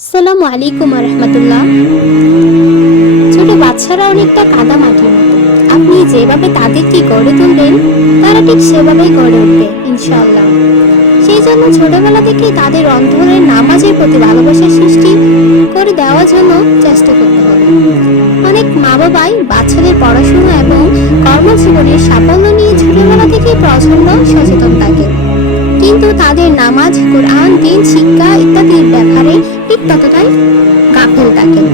আসসালামু আলাইকুম রহমতুল্লাহ। ছোট বাচ্চারা অনেকটা কাদা মাটির মতো। আপনি যেভাবে তাদেরকে গড়ে তুলবেন তারা ঠিক সেভাবেই গড়ে উঠবে ইনশাআল্লাহ। সেই জন্য ছোটবেলা থেকেই তাদের অন্তরে নামাজের প্রতি ভালোবাসা সৃষ্টি করে দেওয়ার জন্য চেষ্টা করতে হবে। অনেক মা বাবাই বাচ্চাদের পড়াশোনা এবং কর্মজীবনের সাফল্য নিয়ে ছোটবেলা থেকেই প্রচন্ড সচেতন থাকে, কিন্তু তাদের নামাজ, কোরআন, দিন শিক্ষা ইত্যাদির ব্যাপারে ঠিক ততটাই গাফেল থাকেন।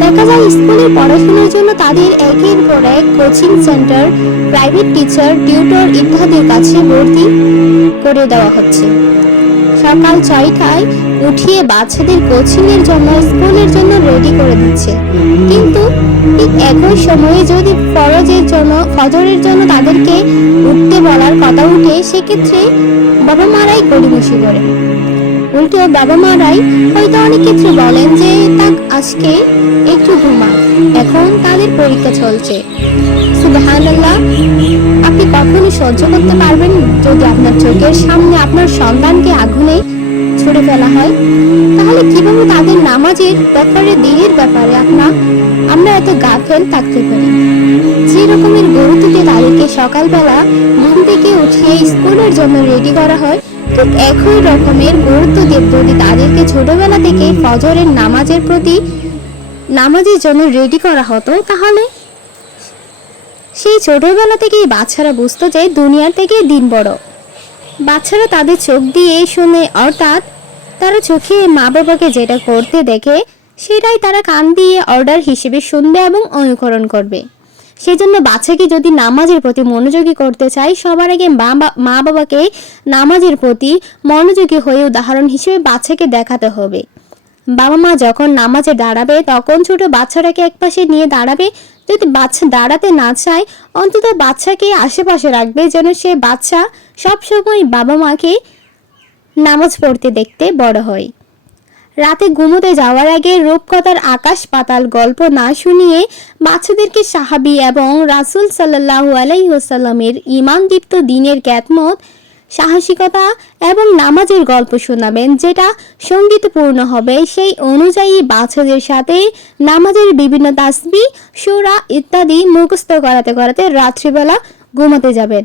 দেখা যায় স্কুলের পড়াশোনার জন্য তাদের একের পর এক coaching centre, private teacher, tutor ইত্যাদির কাছে ভর্তি করে দেওয়া হচ্ছে। সকাল 6টায় উঠিয়ে বাচ্চাদের কোচিং এর জন্য, স্কুলের জন্য রেডি করে দিচ্ছে, কিন্তু ঠিক একই সময়ে যদি ফজরের জন্য তাদেরকে উঠতে বলার কথা উঠে, সেক্ষেত্রে বাবা মারাই গড়িমসি করে। উল্টো বাবা মারাই হয়তো অনেক ক্ষেত্রে বলেন যে তাক আজকে একটু ঘুমা, এখন তাদের পরীক্ষা চলছে। সুবহানাল্লাহ। আপনি কখনো সহ্য করতে পারবেন যদি আপনার চোখের সামনে আপনার সন্তানকে আগুনে ছুড়ে ফেলা হয়? তাহলে কিভাবে তাদের নামাজের ব্যাপারে, দিনের ব্যাপারে আমরা এত গাফেল থাকতে পারি? যে রকমের গুরুত্ব দিয়ে তাদেরকে সকালবেলা ঘুম থেকে উঠিয়ে স্কুলের জন্য রেডি করা হয়, ঠিক একই রকমের গুরুত্ব দিয়ে যদি তাদেরকে ছোটবেলা থেকে ফজরের নামাজের জন্য রেডি করা হতো, তাহলে সেই ছোটবেলা থেকেই বাচ্চারা বুঝতো যে দুনিয়ার থেকে দিন বড়। বাচ্চারা তাদের চোখ দিয়ে শুনে, অর্থাৎ তারা চোখে মা বাবাকে যেটা করতে দেখে সেটাই তারা কান দিয়ে অর্ডার হিসেবে শুনবে এবং অনুকরণ করবে। সেজন্য বাচ্চাকে যদি নামাজের প্রতি মনোযোগী করতে চাই, সবার আগে মা বাবাকে নামাজের প্রতি মনোযোগী হয়ে উদাহরণ হিসেবে বাচ্চাকে দেখাতে হবে। বাবা মা যখন নামাজে দাঁড়াবে তখন ছোট বাচ্চাটাকে একপাশে নিয়ে দাঁড়াবে। যদি বাচ্চা দাঁড়াতে না চায়, অন্তত বাচ্চাকে আশেপাশে রাখবে, যেন সে বাচ্চা সবসময় বাবা মাকে নামাজ পড়তে দেখতে বড় হয়। রাতে ঘুমোতে যাওয়ার আগে রূপকথার আকাশ পাতাল গল্প না শুনিয়ে বাচ্চাদেরকে সাহাবী এবং রাসূল সাল্লাল্লাহু আলাইহি ওয়াসাল্লামের ঈমানদীপ্ত দ্বীনের খ্যাতমত, সাহসিকতা এবং নামাজের গল্প শোনাবেন, যেটা সঙ্গীতপূর্ণ হবে। সেই অনুযায়ী বাচ্চাদের সাথে নামাজের বিভিন্ন তাসবিহ, সূরা ইত্যাদি মুখস্থ করাতে করাতে রাত্রিবেলা ঘুমাতে যাবেন।